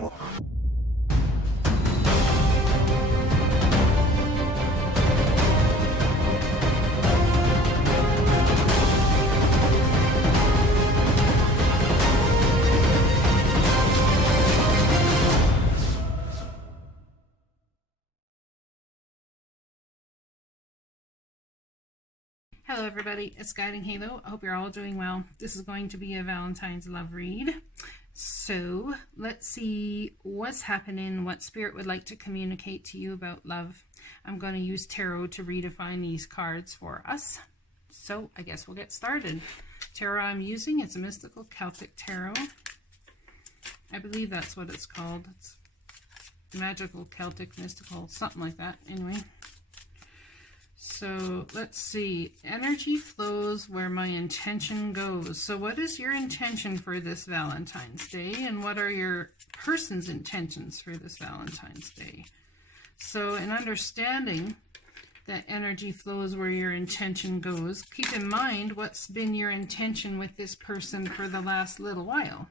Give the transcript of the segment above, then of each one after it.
Hello everybody, it's Guiding Halo. I hope you're all doing well. This is going to be a Valentine's love read. So let's see what's happening, what Spirit would like to communicate to you about love. I'm going to use tarot to redefine these cards for us. So I guess we'll get started. Tarot I'm using, it's a mystical Celtic tarot. I believe that's what it's called. It's magical, Celtic, mystical, something like that. Anyway. So let's see, energy flows where my intention goes. So what is your intention for this Valentine's Day, and what are your person's intentions for this Valentine's Day? So in understanding that energy flows where your intention goes, keep in mind what's been your intention with this person for the last little while,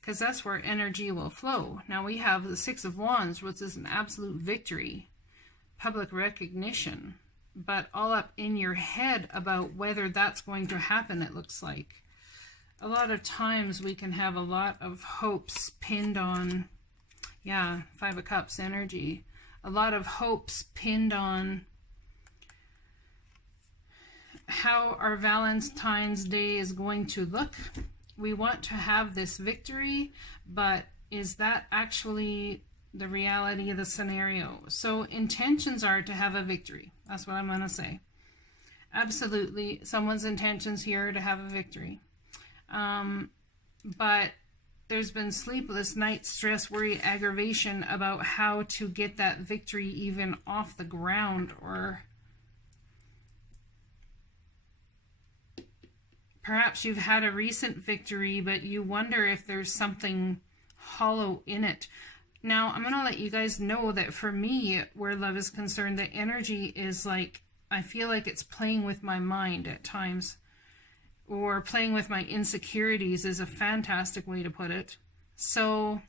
because that's where energy will flow. Now we have the Six of Wands, which is an absolute victory, public recognition, but all up in your head about whether that's going to happen, it looks like. A lot of times we can have a lot of hopes pinned on, yeah, Five of Cups energy. A lot of hopes pinned on how our Valentine's Day is going to look. We want to have this victory, but is that actually the reality of the scenario? So intentions are to have a victory. That's what I'm going to say. Absolutely, someone's intentions here to have a victory. But there's been sleepless nights, stress, worry, aggravation about how to get that victory even off the ground, or perhaps you've had a recent victory, but you wonder if there's something hollow in it. Now, I'm going to let you guys know that for me, where love is concerned, the energy is like, I feel like it's playing with my mind at times, or playing with my insecurities is a fantastic way to put it. So,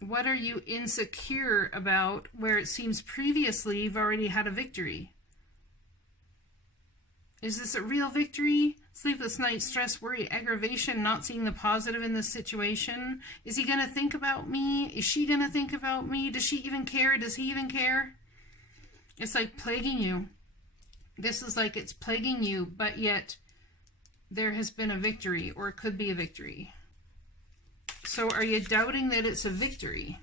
what are you insecure about where it seems previously you've already had a victory? Is this a real victory? Sleepless nights, stress, worry, aggravation, not seeing the positive in this situation. Is he going to think about me? Is she going to think about me? Does she even care? Does he even care? It's like plaguing you. This is like it's plaguing you, but yet there has been a victory, or it could be a victory. So are you doubting that it's a victory?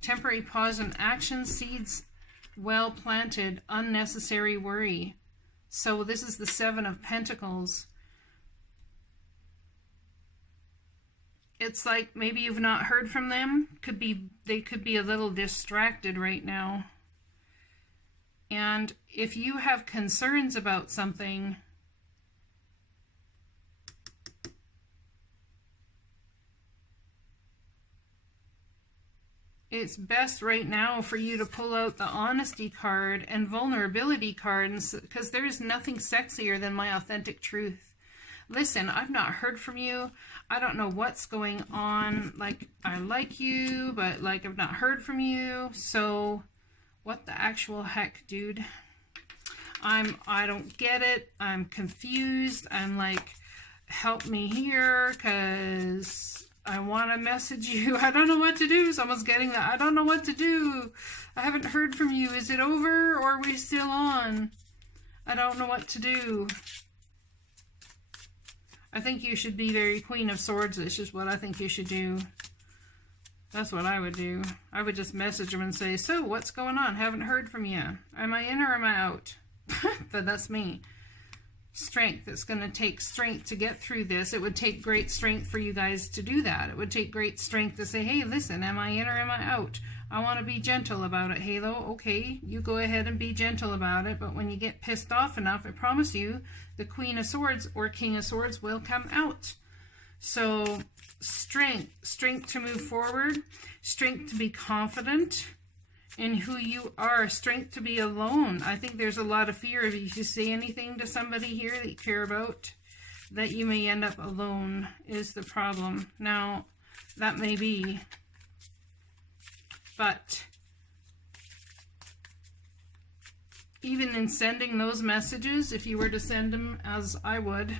Temporary pause in action, seeds well planted, unnecessary worry. So this is the Seven of Pentacles. It's like maybe you've not heard from them. They could be a little distracted right now. And if you have concerns about something, it's best right now for you to pull out the honesty card and vulnerability card, because there is nothing sexier than my authentic truth. Listen, I've not heard from you. I don't know what's going on. Like, I like you, but like I've not heard from you. So what the actual heck, dude? I don't get it. I'm confused. I'm like, help me here, because I want to message you. I don't know what to do. Someone's getting that. I don't know what to do. I haven't heard from you. Is it over, or are we still on? I don't know what to do. I think you should be very Queen of Swords. This is what I think you should do. That's what I would do. I would just message them and say, so what's going on? Haven't heard from you. Am I in or am I out? But that's me. Strength. It's going to take strength to get through this. It would take great strength for you guys to do that. It would take great strength to say, hey, listen, am I in or am I out? I want to be gentle about it, Halo. Okay, you go ahead and be gentle about it, but when you get pissed off enough, I promise you, the Queen of Swords or King of Swords will come out. So, strength to move forward, strength to be confident in who you are, strength to be alone. I think there's a lot of fear if you say anything to somebody here that you care about, that you may end up alone is the problem. Now, That may be. But even in sending those messages, if you were to send them as I would,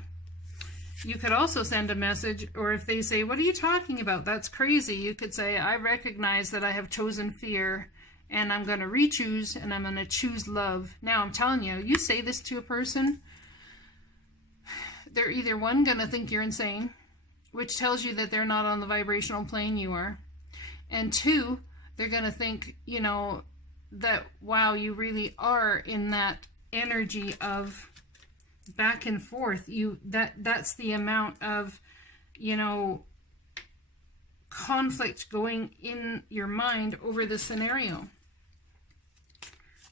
you could also send a message, or if they say, what are you talking about? That's crazy. You could say, I recognize that I have chosen fear, and I'm going to re-choose, and I'm going to choose love. Now, I'm telling you, you say this to a person, they're either one, going to think you're insane, which tells you that they're not on the vibrational plane you are, and two, they're going to think, you know, that, wow, you really are in that energy of back and forth. That's the amount of, you know, conflict going in your mind over the scenario.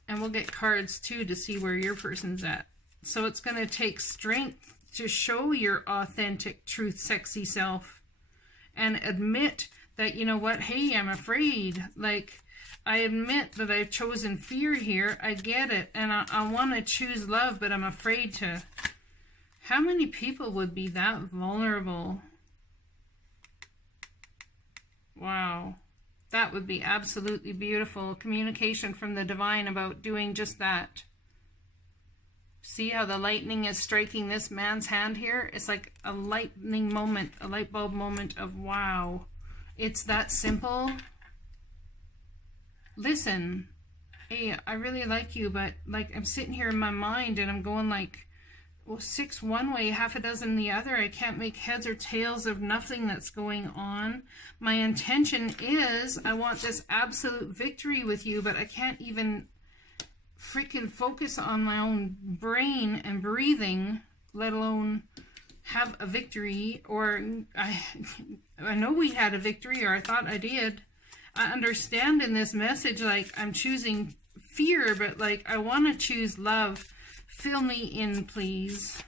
And we'll get cards too to see where your person's at. So it's going to take strength to show your authentic, truth, sexy self and admit that, you know what, hey, I'm afraid. Like, I admit that I've chosen fear here. I get it. And I want to choose love, but I'm afraid to. How many people would be that vulnerable? Wow. That would be absolutely beautiful. Communication from the divine about doing just that. See how the lightning is striking this man's hand here? It's like a lightning moment, a light bulb moment of wow. It's that simple. Listen, hey, I really like you, but like I'm sitting here in my mind and I'm going like, well, 6 one way, half a dozen the other. I can't make heads or tails of nothing that's going on. My intention is I want this absolute victory with you, but I can't even freaking focus on my own brain and breathing, let alone have a victory. Or I know we had a victory, or I thought I did. I understand in this message, like, I'm choosing fear, but like I want to choose love. Fill me in, please.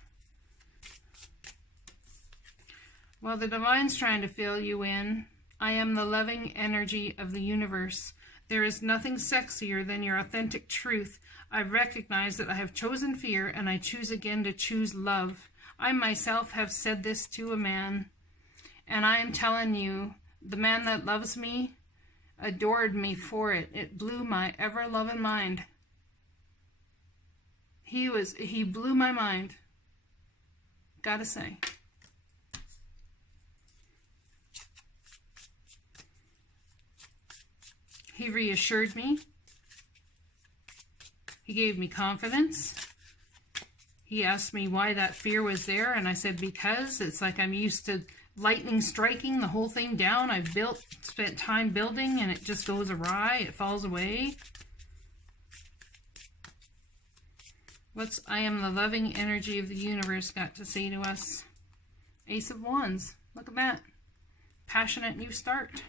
While the divine's trying to fill you in, I am the loving energy of the universe. There is nothing sexier than your authentic truth. I recognize that I have chosen fear, and I choose again to choose love. I myself have said this to a man, and I am telling you, the man that loves me adored me for it. It blew my ever-loving mind. He blew my mind. Gotta say. He reassured me. He gave me confidence. He asked me why that fear was there, and I said, because it's like I'm used to lightning striking the whole thing down. I've spent time building, and it just goes awry. It falls away. What's I am the loving energy of the universe got to say to us? Ace of Wands. Look at that. Passionate new start.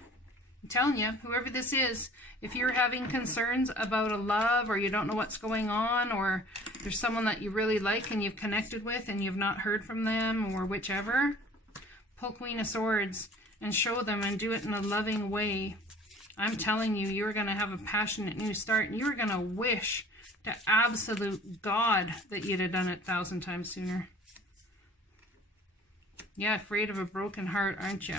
I'm telling you, whoever this is, if you're having concerns about a love, or you don't know what's going on, or there's someone that you really like and you've connected with and you've not heard from them, or whichever, pull Queen of Swords and show them, and do it in a loving way. I'm telling you, you're going to have a passionate new start, and you're going to wish to absolute God that you'd have done it 1,000 times sooner. Yeah, afraid of a broken heart, aren't you?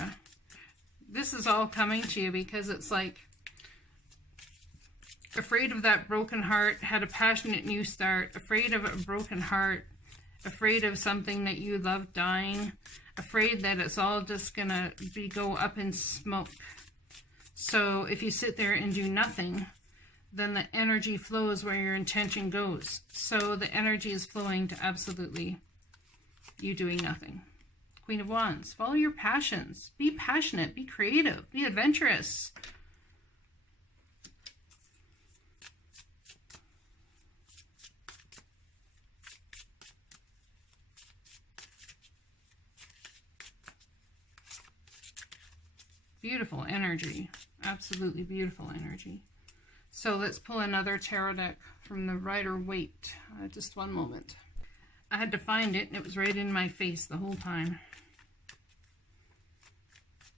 This is all coming to you because it's like, afraid of that broken heart, had a passionate new start, afraid of a broken heart, afraid of something that you love dying, afraid that it's all just gonna go up in smoke. So if you sit there and do nothing, then the energy flows where your intention goes. So the energy is flowing to absolutely you doing nothing. Queen of Wands, follow your passions. Be passionate, be creative, be adventurous. Beautiful energy, absolutely beautiful energy. So let's pull another tarot deck from the RiderWaite. Just one moment. I had to find it, and it was right in my face the whole time.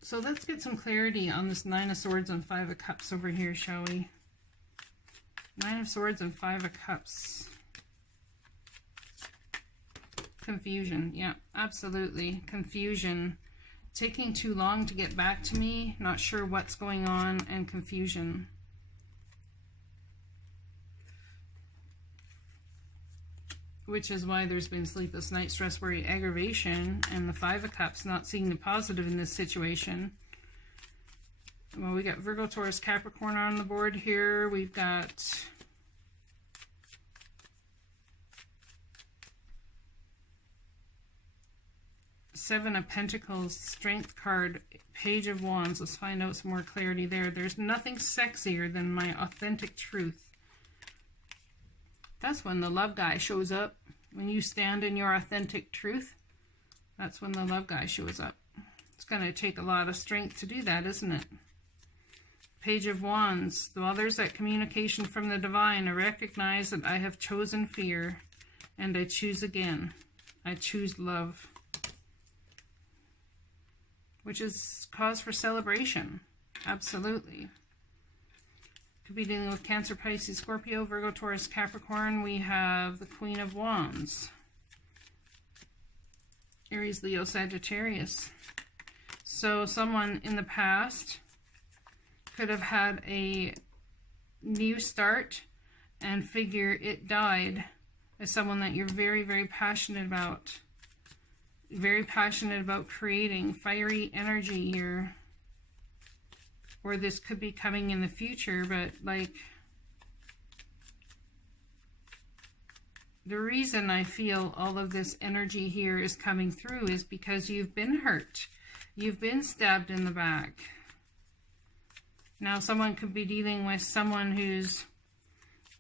So let's get some clarity on this Nine of Swords and Five of Cups over here, shall we? Nine of Swords and Five of Cups. Confusion, yeah, absolutely. Confusion. taking too long to get back to me, not sure what's going on, and confusion. Which is why there's been sleepless night, stress, worry, aggravation, and the Five of Cups, not seeing the positive in this situation. Well, we got Virgo, Taurus, Capricorn on the board here. We've got Seven of Pentacles, Strength card, Page of Wands. Let's find out some more clarity there. There's nothing sexier than my authentic truth. That's when the love guy shows up. When you stand in your authentic truth, that's when the love guy shows up. It's going to take a lot of strength to do that, isn't it? Page of Wands. Well, there's that communication from the divine. I recognize that I have chosen fear, and I choose again. I choose love. Which is cause for celebration. Absolutely. Could be dealing with Cancer, Pisces, Scorpio, Virgo, Taurus, Capricorn. We have the Queen of Wands. Aries, Leo, Sagittarius. So someone in the past could have had a new start and figure it died as someone that you're very, very passionate about. Very passionate about creating fiery energy here. Or this could be coming in the future, but like the reason I feel all of this energy here is coming through is because you've been hurt. You've been stabbed in the back. Now someone could be dealing with someone who's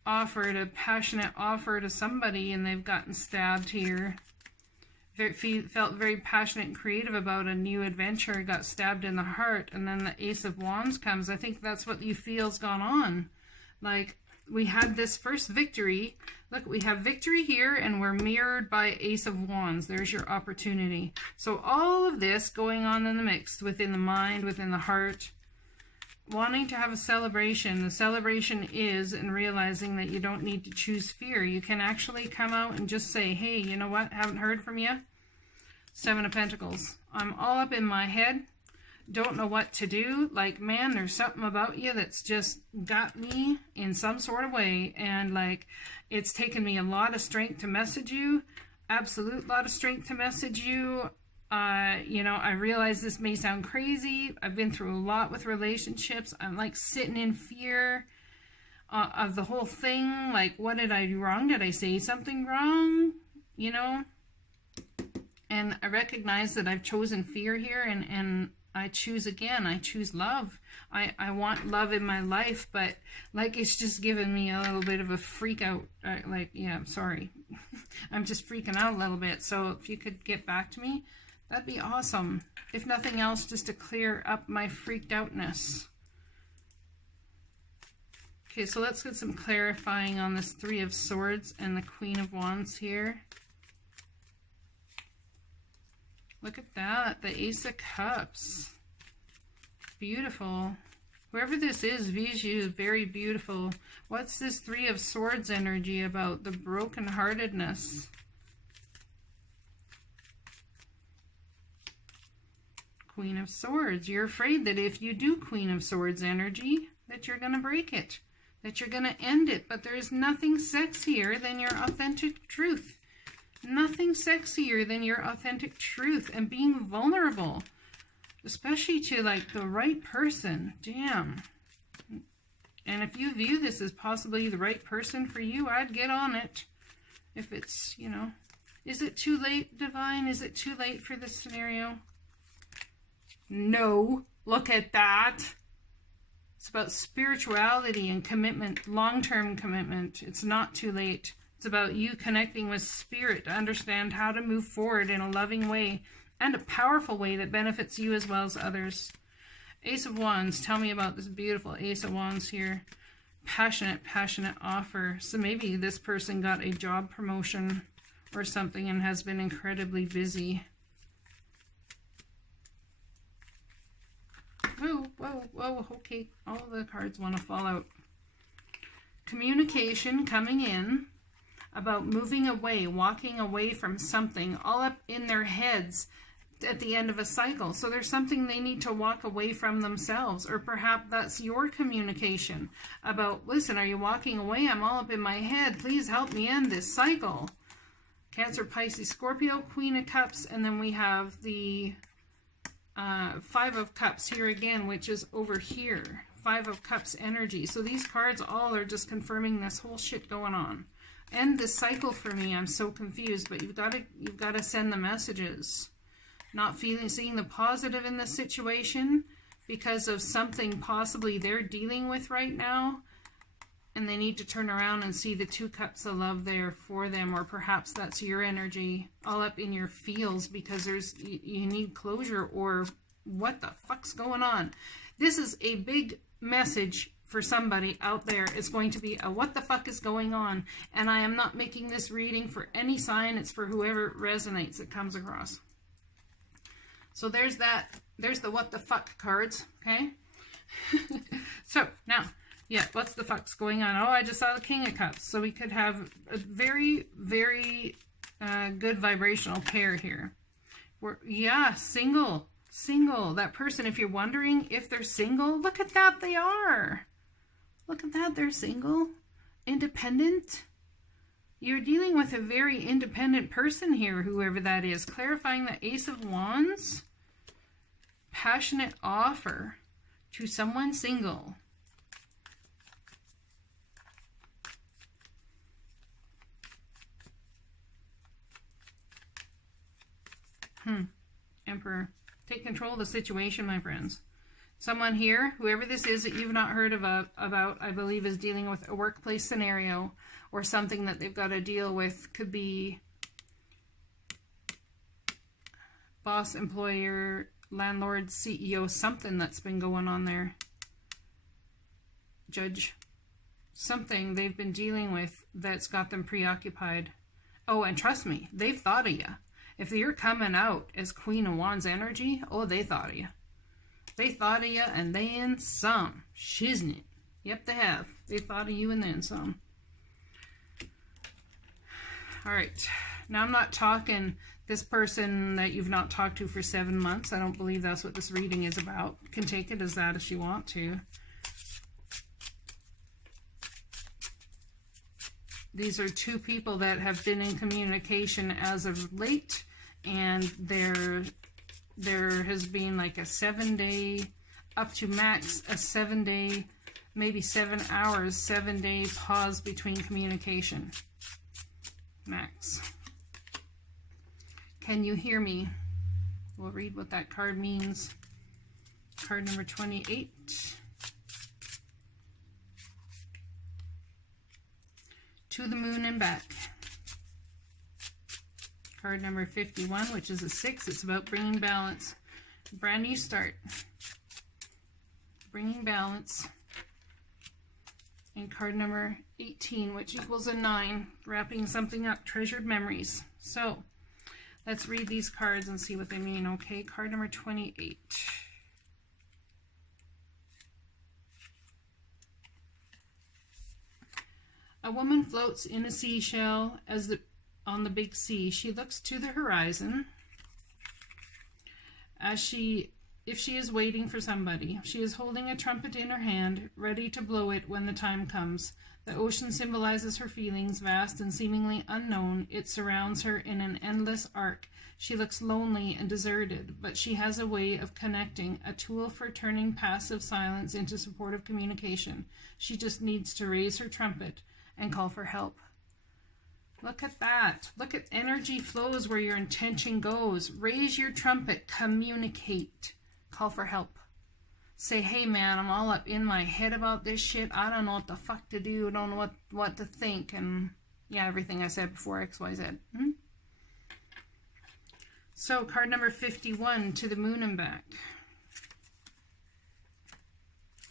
offered a passionate offer to somebody and they've gotten stabbed here. Felt very passionate and creative about a new adventure, got stabbed in the heart, and then the Ace of Wands comes. I think that's what you feel's gone on. Like, we had this first victory. Look, we have victory here, and we're mirrored by Ace of Wands. There's your opportunity. So all of this going on in the mix, within the mind, within the heart, wanting to have a celebration. The celebration is in realizing that you don't need to choose fear. You can actually come out and just say, hey, you know what? Haven't heard from you. Seven of Pentacles. I'm all up in my head. Don't know what to do. Like, man, there's something about you that's just got me in some sort of way. And like, it's taken me a lot of strength to message you. Absolute lot of strength to message you. You know, I realize this may sound crazy. I've been through a lot with relationships. I'm like sitting in fear of the whole thing. Like, what did I do wrong? Did I say something wrong? You know? And I recognize that I've chosen fear here, and I choose again. I choose love. I want love in my life, but like it's just given me a little bit of a freak out. Like, yeah, I'm sorry. I'm just freaking out a little bit. So if you could get back to me, that'd be awesome. If nothing else, just to clear up my freaked outness. Okay, so let's get some clarifying on this Three of Swords and the Queen of Wands here. Look at that, the Ace of Cups. Beautiful. Whoever this is views you as very beautiful. What's this Three of Swords energy about? The brokenheartedness. Queen of Swords. You're afraid that if you do Queen of Swords energy, that you're going to break it, that you're going to end it. But there is nothing sexier than your authentic truth. Nothing sexier than your authentic truth and being vulnerable, especially to like the right person. Damn. And if you view this as possibly the right person for you, I'd get on it. If it's, you know, is it too late, Divine? Is it too late for this scenario? No. Look at that. It's about spirituality and commitment, long-term commitment. It's not too late. It's about you connecting with spirit to understand how to move forward in a loving way and a powerful way that benefits you as well as others. Ace of Wands. Tell me about this beautiful Ace of Wands here. Passionate, passionate offer. So maybe this person got a job promotion or something and has been incredibly busy. Whoa, whoa, whoa. Okay, all the cards want to fall out. Communication coming in about moving away, walking away from something, all up in their heads. at the end of a cycle. So there's something they need to walk away from themselves, or perhaps that's your communication about, listen, are you walking away? I'm all up in my head. Please help me end this cycle. Cancer, Pisces, Scorpio, Queen of Cups, and then we have the Five of Cups here again, which is over here. Five of Cups energy. So these cards all are just confirming this whole shit going on. End this cycle for me. I'm so confused, but you've got to send the messages. Not seeing the positive in the situation because of something possibly they're dealing with right now, and they need to turn around and see the Two Cups of love there for them, or perhaps that's your energy all up in your feels because you need closure, or what the fuck's going on. This is a big message for somebody out there. It's going to be a what the fuck is going on, and I am not making this reading for any sign. It's for whoever resonates it comes across. So there's that. There's the what the fuck cards, okay? So now, yeah, what's the fuck's going on? Oh, I just saw the King of Cups. So we could have a very, very good vibrational pair here. Yeah, single. That person, if you're wondering if they're single, look at that, they are. Look at that, they're single. Independent. You're dealing with a very independent person here, whoever that is. Clarifying the Ace of Wands. Passionate offer to someone single. Emperor. Take control of the situation, my friends. Someone here, whoever this is that you've not heard about, I believe, is dealing with a workplace scenario or something that they've got to deal with. Could be boss, employer, landlord, CEO, something that's been going on there. Judge. Something they've been dealing with that's got them preoccupied. Oh, and trust me, they've thought of you. If you're coming out as Queen of Wands energy, oh, they thought of you. They thought of you and then some. Shiznit. Yep, they have. They thought of you and then some. All right. Now, I'm not talking this person that you've not talked to for 7 months. I don't believe that's what this reading is about. You can take it as that if you want to. These are two people that have been in communication as of late, and there has been like a 7-day, up to max a 7-day, maybe 7 hours, 7-day pause between communication. Max. Can you hear me? We'll read what that card means. Card number 28. To the moon and back. Card number 51, which is a 6. It's about bringing balance. Brand new start. Bringing balance. And card number 18, which equals a 9. Wrapping something up. Treasured memories. So, let's read these cards and see what they mean. Okay, card number 28. A woman floats in a seashell on the big sea. She looks to the horizon if she is waiting for somebody. She is holding a trumpet in her hand, ready to blow it when the time comes. The ocean symbolizes her feelings, vast and seemingly unknown. It surrounds her in an endless arc. She looks lonely and deserted, but she has a way of connecting, a tool for turning passive silence into supportive communication. She just needs to raise her trumpet and call for help. Look at that. Look at energy flows where your intention goes. Raise your trumpet. Communicate. Call for help. Say, hey man, I'm all up in my head about this shit. I don't know what the fuck to do. I don't know what to think. And yeah, everything I said before, XYZ. So card number 51, to the moon and back.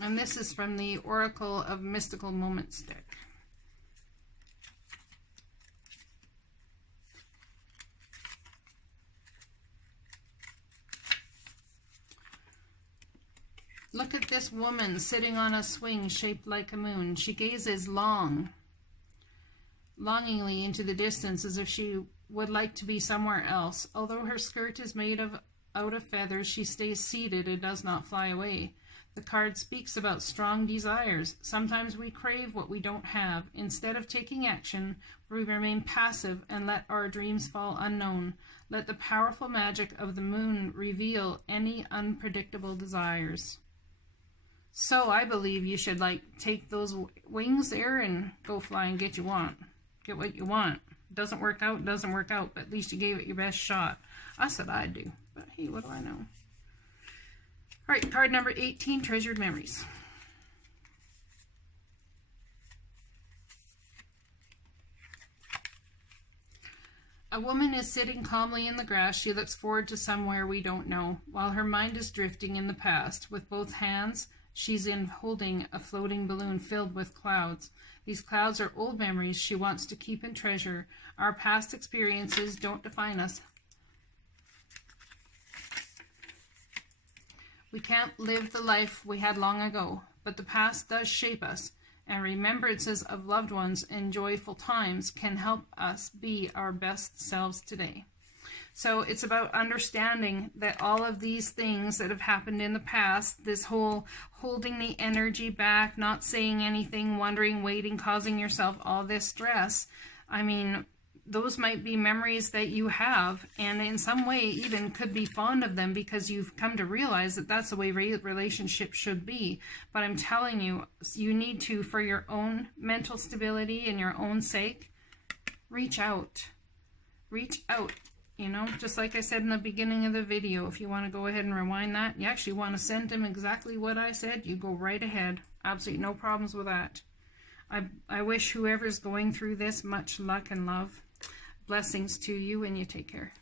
And this is from the Oracle of Mystical Moments deck. Look at this woman sitting on a swing shaped like a moon. She gazes longingly into the distance as if she would like to be somewhere else. Although her skirt is made of out of feathers, she stays seated and does not fly away. The card speaks about strong desires. Sometimes we crave what we don't have. Instead of taking action, we remain passive and let our dreams fall unknown. Let the powerful magic of the moon reveal any unpredictable desires. So I believe you should take those wings there and go fly and get what you want. Doesn't work out, doesn't work out, but at least you gave it your best shot. That's what I'd do. But hey, what do I know? All right, card number 18, Treasured Memories. A woman is sitting calmly in the grass. She looks forward to somewhere we don't know, while her mind is drifting in the past. With both hands, she's holding a floating balloon filled with clouds. These clouds are old memories she wants to keep and treasure. Our past experiences don't define us. We can't live the life we had long ago, but the past does shape us, and remembrances of loved ones and joyful times can help us be our best selves today. So it's about understanding that all of these things that have happened in the past, this whole holding the energy back, not saying anything, wondering, waiting, causing yourself all this stress, I mean, those might be memories that you have, and in some way even could be fond of them because you've come to realize that that's the way relationships should be. But I'm telling you, you need to, for your own mental stability and your own sake, reach out. Reach out. You know, just like I said in the beginning of the video, if you want to go ahead and rewind that, you actually want to send them exactly what I said, you go right ahead. Absolutely no problems with that. I wish whoever's going through this much luck and love. Blessings to you, and you take care.